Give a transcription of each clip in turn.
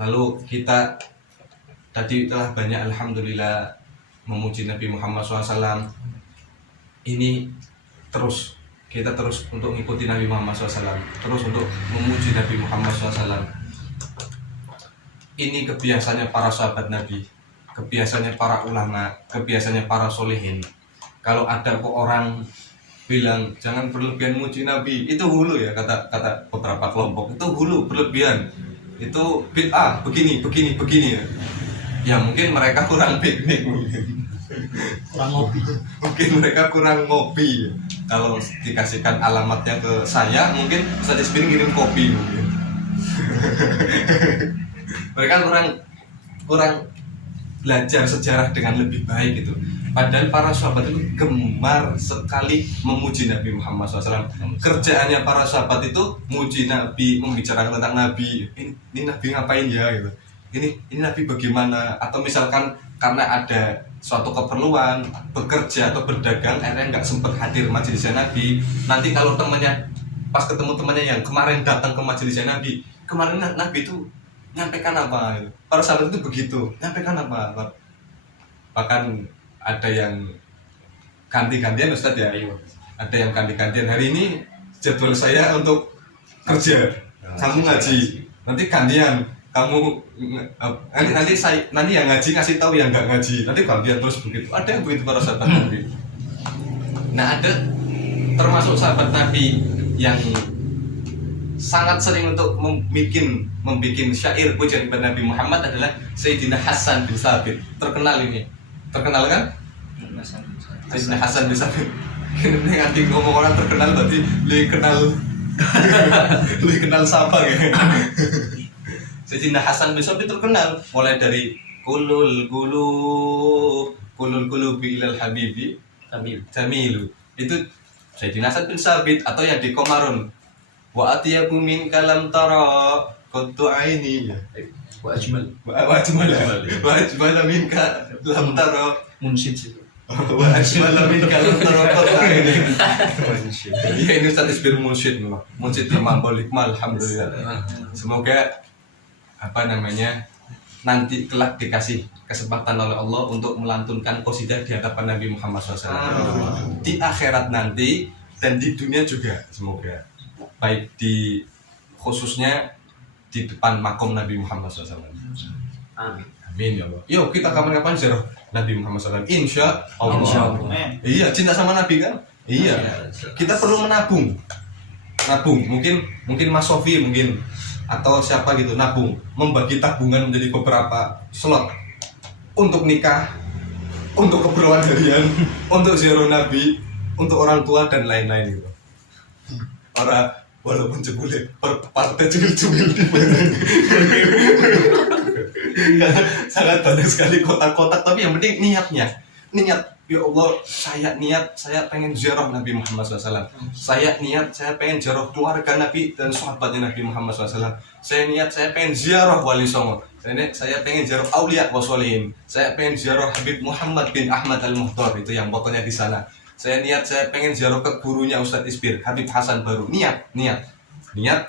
Lalu kita tadi telah banyak alhamdulillah memuji Nabi Muhammad SAW. Ini terus kita terus untuk mengikuti Nabi Muhammad SAW, terus untuk memuji Nabi Muhammad SAW. Ini kebiasaannya para sahabat Nabi, kebiasaannya para ulama, kebiasaannya para solehin. Kalau ada kok orang bilang jangan berlebihan muji Nabi, itu hulu ya, kata beberapa kelompok, itu hulu, berlebihan, itu bid'ah, begini ya. Ya mungkin mereka kurang piknik, kurang ngopi. Mungkin mereka kurang ngopi. Kalau dikasihkan alamatnya ke saya, mungkin Ustaz Isbin ngirim kopi mungkin. Mereka kurang belajar sejarah dengan lebih baik gitu. Padahal para sahabat itu gemar sekali memuji Nabi Muhammad SAW. Kerjaannya para sahabat itu muji Nabi, membicarakan tentang Nabi. Ini Nabi ngapain ya gitu. Ini Nabi bagaimana? Atau misalkan karena ada suatu keperluan bekerja atau berdagang, akhirnya nggak sempat hadir majelisnya Nabi. Nanti kalau temannya pas ketemu temannya yang kemarin datang ke majelisnya Nabi, kemarin Nabi itu nyampaikan apa? Para sahabat itu begitu, nyampaikan apa? Bahkan ada yang ganti-gantian Ustadz ya, ada yang ganti-gantian. Hari ini jadwal saya untuk kerja, kamu ngaji, nanti gantian. Kamu nanti yang ngaji ngasih tahu yang nggak ngaji, nanti gantian terus begitu. Ada yang begitu para sahabat Nabi. Nah, ada termasuk sahabat Nabi yang sangat sering untuk membikin syair pujian kepada Nabi Muhammad adalah Sayyidina Hasan bin Sabit. Terkenal kan? Sayyidina Hasan bin Sabit. Ini nanti ngomong orang terkenal berarti lebih kenal siapa ya? Sayyidina Hasan bin Sabit terkenal mulai dari kulul bilal habibi jamilu. Itu Sayyidina Hasan bin Sabit. Atau yang di Komarun, wa atiyaku min kalam tara qattu aini wa ajmal min kalam tara Munsyid situ. wa ajmal min kalam tara qattu aini. Ya ini Ustaz Isbir munsyid termampol hikmah alhamdulillah. Semoga nanti kelak dikasih kesempatan oleh Allah untuk melantunkan qasidah di hadapan Nabi Muhammad SAW di akhirat nanti dan di dunia juga, semoga baik di khususnya di depan makom Nabi Muhammad SAW. Amin ya Allah. Yuk kita kapan-kapan ziarah Nabi Muhammad SAW. Insya Allah. Iya, cinta sama Nabi kan? Iya. Kita perlu menabung. Mungkin Mas Sofi atau siapa gitu nabung, membagi tabungan menjadi beberapa slot untuk nikah, untuk keperluan harian, untuk ziarah Nabi, untuk orang tua dan lain-lain gitu. Orang walaupun jebule partai cumil-cumil di mana, sangat banyak sekali kotak-kotak, tapi yang penting niat. Ya Allah, saya pengen ziarah Nabi Muhammad SAW. Saya pengen ziarah keluarga Nabi dan sahabatnya Nabi Muhammad SAW. Saya pengen ziarah Wali Songo. Saya pengen ziarah Aulia wa Sholihin. Saya pengen ziarah Habib Muhammad bin Ahmad Al-Muhtar, itu yang fotonya di sana. Saya pengen ziarah ke gurunya Ustadz Isbir, Habib Hasan Baru. Niat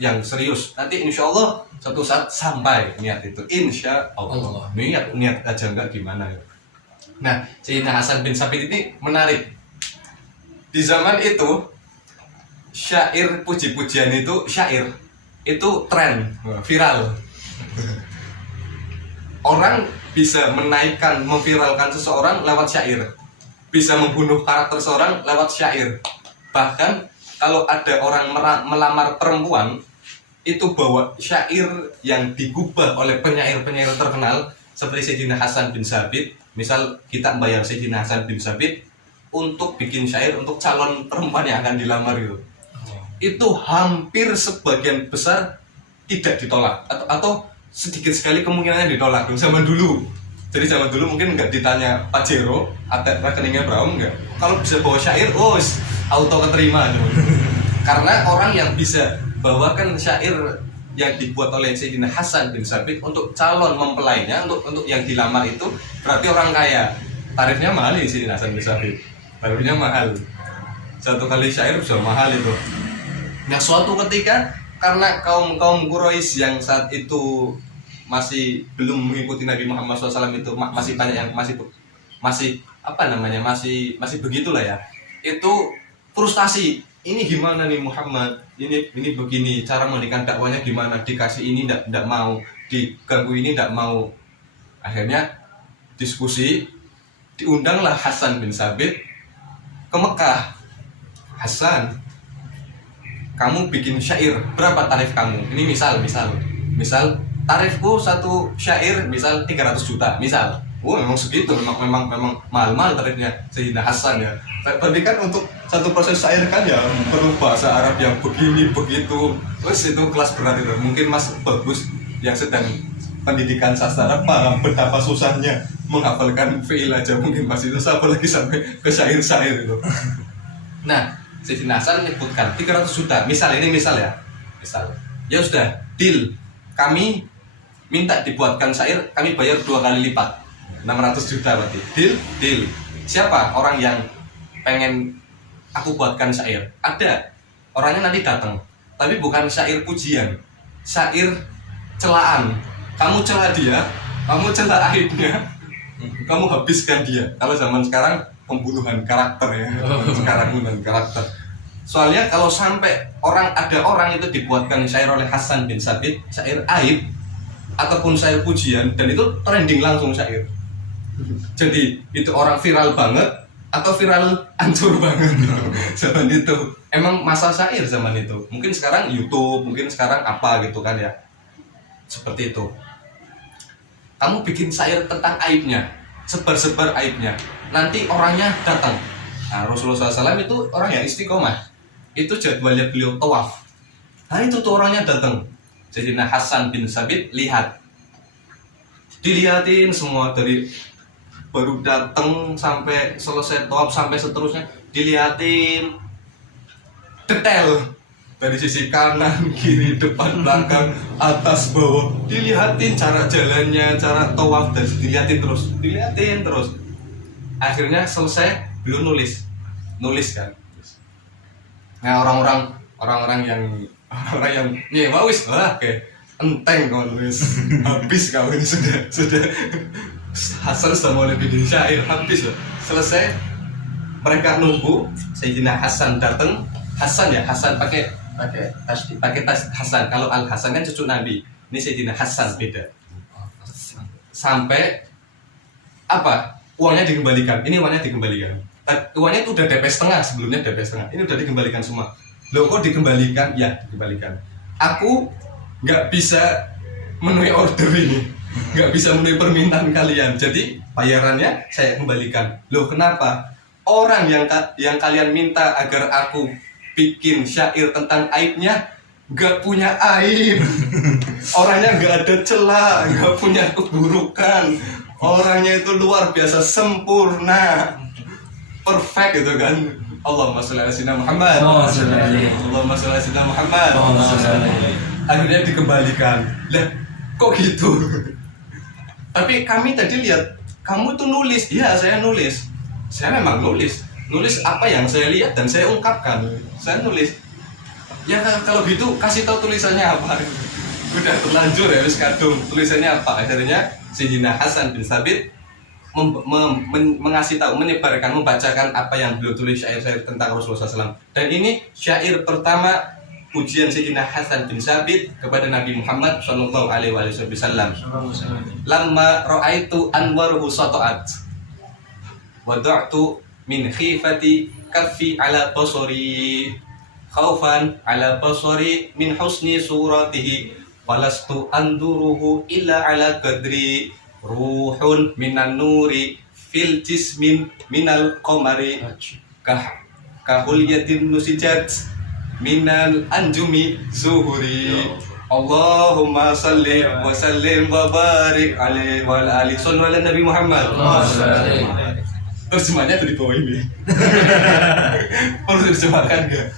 yang serius. Nanti insya Allah suatu saat sampai niat itu. Insya Allah. Niat aja enggak gimana ya. Nah, Sayyidina Hasan bin Sabit ini menarik. Di zaman itu syair puji-pujian itu tren, viral. Orang bisa memviralkan seseorang lewat syair. Bisa membunuh karakter seseorang lewat syair. Bahkan kalau ada orang melamar perempuan, itu bawa syair yang digubah oleh penyair-penyair terkenal seperti Sayyidina Hasan bin Sabit. Misal kita membayar Sayyidina Hasan bin Sabit untuk bikin syair untuk calon perempuan yang akan dilamar gitu. Itu hampir sebagian besar tidak ditolak atau sedikit sekali kemungkinannya ditolak zaman dulu. Jadi zaman dulu mungkin nggak ditanya Pak Jero ada rekeningnya berapa enggak. Kalau bisa bawa syair, auto keterima. Karena orang yang bisa bawakan syair yang dibuat oleh Sayyidina Hasan bin Sabit untuk calon mempelainya, untuk yang dilamar itu berarti orang kaya. Tarifnya mahal ini Sayyidina Hasan bin Sabit. Tarifnya mahal. Satu kali syair sudah mahal itu. Nah, suatu ketika karena kaum Quraisy yang saat itu masih belum mengikuti Nabi Muhammad SAW itu masih banyak yang masih apa namanya masih begitulah ya, itu frustasi. Ini gimana nih Muhammad, ini begini cara mendikan dakwanya gimana, dikasih ini ndak mau, diganggu ini ndak mau. Akhirnya diskusi, diundanglah Hasan bin Sabit ke Mekah. Hasan, kamu bikin syair, berapa tarif kamu? Ini misal tarifku satu syair misal 300 juta misal. Memang segitu, memang mahal tarifnya Sayyidina Hasan ya. Tapi kan untuk satu proses syair kan ya perlu bahasa Arab yang begini begitu. Terus itu kelas berat itu. Mungkin Mas Bagus yang sedang pendidikan sastra paham betapa susahnya menghafalkan fiil aja mungkin masih susah, apalagi sampai ke syair-syair itu. Nah, Sayyidina Hasan menyebutkan 300 juta, misal ya sudah, deal, kami minta dibuatkan syair, kami bayar 2 kali lipat, 600 juta berarti. Deal. Siapa orang yang pengen aku buatkan syair? Ada, orangnya nanti datang, tapi bukan syair pujian, syair celaan. Kamu celah dia, kamu celah aibnya, kamu habiskan dia. Kalau zaman sekarang pembunuhan karakter ya, sekarang pembunuhan karakter. Soalnya kalau sampai ada orang itu dibuatkan syair oleh Hasan bin Sabit, syair aib ataupun syair pujian, dan itu trending langsung syair. Jadi itu orang viral banget atau viral hancur banget zaman itu. Emang masa syair zaman itu. Mungkin sekarang YouTube, mungkin sekarang apa gitu kan ya. Seperti itu. Kamu bikin syair tentang aibnya, sebar-sebar aibnya. Nanti orangnya datang. Nah, Rasulullah SAW itu orang yang istiqomah. Itu jadwalnya beliau tawaf. Nah itu tuh orangnya datang. Sayyidina Hasan bin Sabit lihat. Dilihatin semua dari baru datang sampai selesai tawaf sampai seterusnya. Dilihatin detail. Dari sisi kanan, kiri, depan, belakang, atas, bawah. Dilihatin cara jalannya, cara tawaf, dan dilihatin terus. Akhirnya selesai, beliau nulis kan. Nah orang-orang yang nyewa wis lah kayak enteng kau nulis. Habis kau ini sudah Hasan sudah mau bikin syair, habis loh. Selesai, mereka nunggu Sayyidina Hasan datang. Hasan pakai tas Hasan. Kalau Al Hasan kan cucu Nabi. Ini Sayyidina Hasan beda. Sampai apa? Uangnya dikembalikan. Ini uangnya dikembalikan. Uangnya itu udah DP setengah, sebelumnya DP setengah. Ini udah dikembalikan semua. Loh kok dikembalikan? Ya dikembalikan. Aku nggak bisa memenuhi order ini, nggak bisa memenuhi permintaan kalian. Jadi bayarannya saya kembalikan. Loh kenapa? Orang yang kalian minta agar aku bikin syair tentang aibnya gak punya aib, orangnya gak ada celah, gak punya keburukan, orangnya itu luar biasa sempurna, perfect gitu kan. Allahumma sholli ala sayyidina Muhammad. Allahumma sholli ala sayyidina Muhammad. Akhirnya dikembalikan. Lah kok gitu? Tapi kami tadi lihat kamu tuh nulis. Iya saya nulis, saya memang nulis apa yang saya lihat dan saya ungkapkan. Saya nulis. Ya kalau gitu kasih tahu tulisannya apa. Udah terlanjur ya wis kadung. Tulisannya apa? Akhirnya Sayyidina Hasan bin Sabit mengasih tahu, menyebarkan, membacakan apa yang beliau tulis syair-syair tentang Rasulullah SAW. Dan ini syair pertama pujian Sayyidina Hasan bin Sabit kepada Nabi Muhammad sallallahu alaihi wasallam. Lamma ra'aitu anwaruhu sata'at wada'tu min khifati kaffi ala basari khaufan ala basari min husni suratihi walastu anduruhu illa ala qadri ruhun minan nuri fil jismin minal qamari kahulyatin nusijat minal anjumi zuhuri. Allahumma salli wa sallim wa barik alaihi wa ala alihi sallu ala Nabi Muhammad. Terjemahnya tuh di bawah ini. Perlu diterjemahkan gak?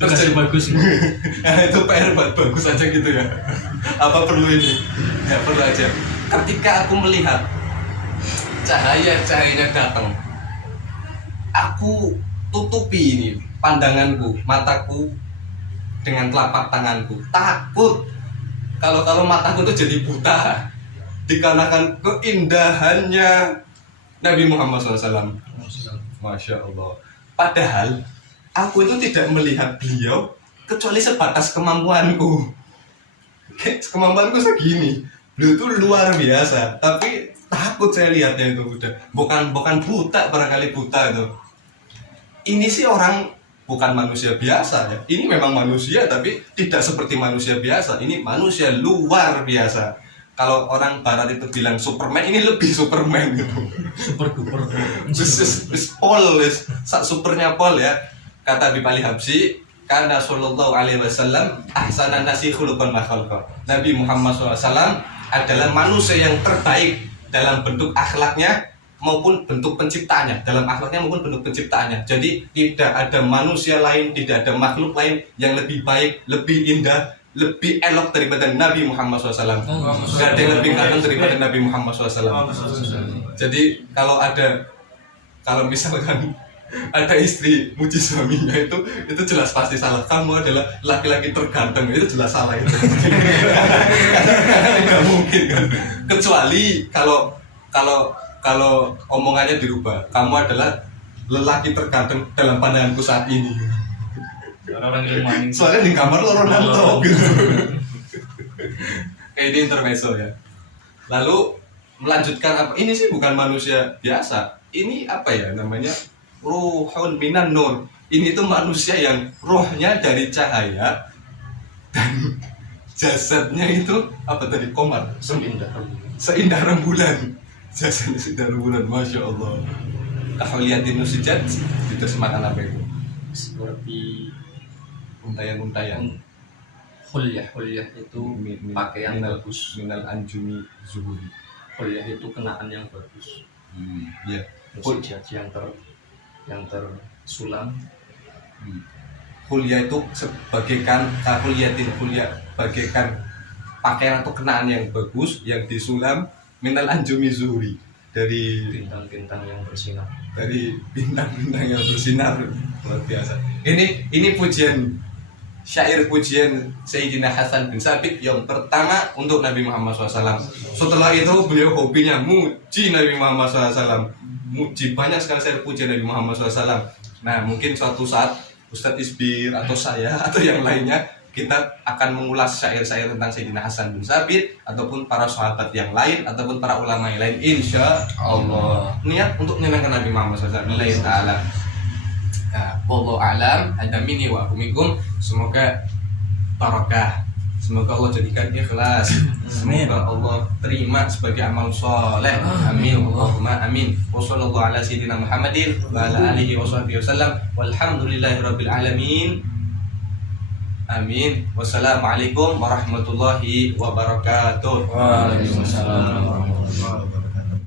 Terus bagus. Itu PR buat bagus aja gitu ya. Apa perlu ini? Ya perlu aja. Ketika aku melihat cahayanya datang, aku tutupi ini pandanganku, mataku dengan telapak tanganku. Takut kalau mataku tuh jadi buta dikarenakan keindahannya Nabi Muhammad SAW. Masya Allah. Padahal aku itu tidak melihat beliau kecuali sebatas kemampuanku. Kemampuanku segini. Beliau itu luar biasa. Tapi takut saya lihatnya itu udah. Bukan buta, barangkali buta itu. Ini sih orang bukan manusia biasa ya. Ini memang manusia tapi tidak seperti manusia biasa. Ini manusia luar biasa. Kalau orang barat itu bilang Superman, ini lebih Superman gitu. Super duper. Pol, sak supernya Pol ya. Kata Habib Ali Habsyi, karena sallallahu alaihi wasallam ahsanan nasi khuluqan ma khalqa. Nabi Muhammad SAW adalah manusia yang terbaik dalam bentuk akhlaknya maupun bentuk penciptaannya, dalam akhlaknya maupun bentuk penciptaannya. Jadi tidak ada manusia lain, tidak ada makhluk lain yang lebih baik, lebih indah, lebih elok daripada Nabi Muhammad SAW. Tidak ada yang lebih ganteng daripada Nabi Muhammad SAW. Jadi kalau misalkan ada istri muji suaminya itu jelas pasti salah. Kamu adalah laki-laki terganteng, itu jelas salah itu. Tidak mungkin kan. Kecuali kalau omongannya dirubah, kamu adalah lelaki terganteng dalam pandanganku saat ini. Orang yang manis. Soalnya di kamar lo Ronaldo gitu. Kayak ini intermezzo ya. Lalu melanjutkan apa? Ini sih bukan manusia biasa. Ini apa ya namanya? Ruhun minan nur. Ini tuh manusia yang rohnya dari cahaya dan jasadnya itu apa tadi? Komar. Seindah rembulan. Jasadnya seindah rembulan. Masya Allah. Kahuliyatin nusijat diterjemahkan apa itu? Seperti untayan-untayan. Hulyah itu pakaian minal, bagus. Minal anjumi zuhuri. Hulyah itu kenaan yang bagus. Iya. Musijat yang tersulam. Hulyah itu sebagaikan hulyah bagaikan pakaian atau kenaan yang bagus yang disulam minal anjumi zuhuri, dari Bintang-bintang yang bersinar. Dari bintang-bintang yang bersinar. Luar biasa. Ini syair pujian Sayyidina Hasan bin Sabit yang pertama untuk Nabi Muhammad SAW. Setelah itu beliau hobinya muji Nabi Muhammad SAW. Muji banyak sekali syair pujian Nabi Muhammad SAW. Nah mungkin suatu saat Ustadz Isbir atau saya atau yang lainnya kita akan mengulas syair-syair tentang Sayyidina Hasan bin Sabit ataupun para sahabat yang lain ataupun para ulama yang lain, insya Allah. Niat untuk menyenangkan Nabi Muhammad SAW. Lillahi ta'ala. Wallahu a'lam. Ada mini wa akumikum. Semoga barakah. Semoga Allah jadikan ikhlas. Semoga Allah terima sebagai amal soleh. Amin. Allahumma amin. Wa sallallahu ala sayyidina Muhammadin wa ala alihi wa sahbihi wasallam. Walhamdulillahi rabbil alamin. Amin. Wassalamualaikum warahmatullahi wabarakatuh. Waalaikumsalam warahmatullahi wabarakatuh.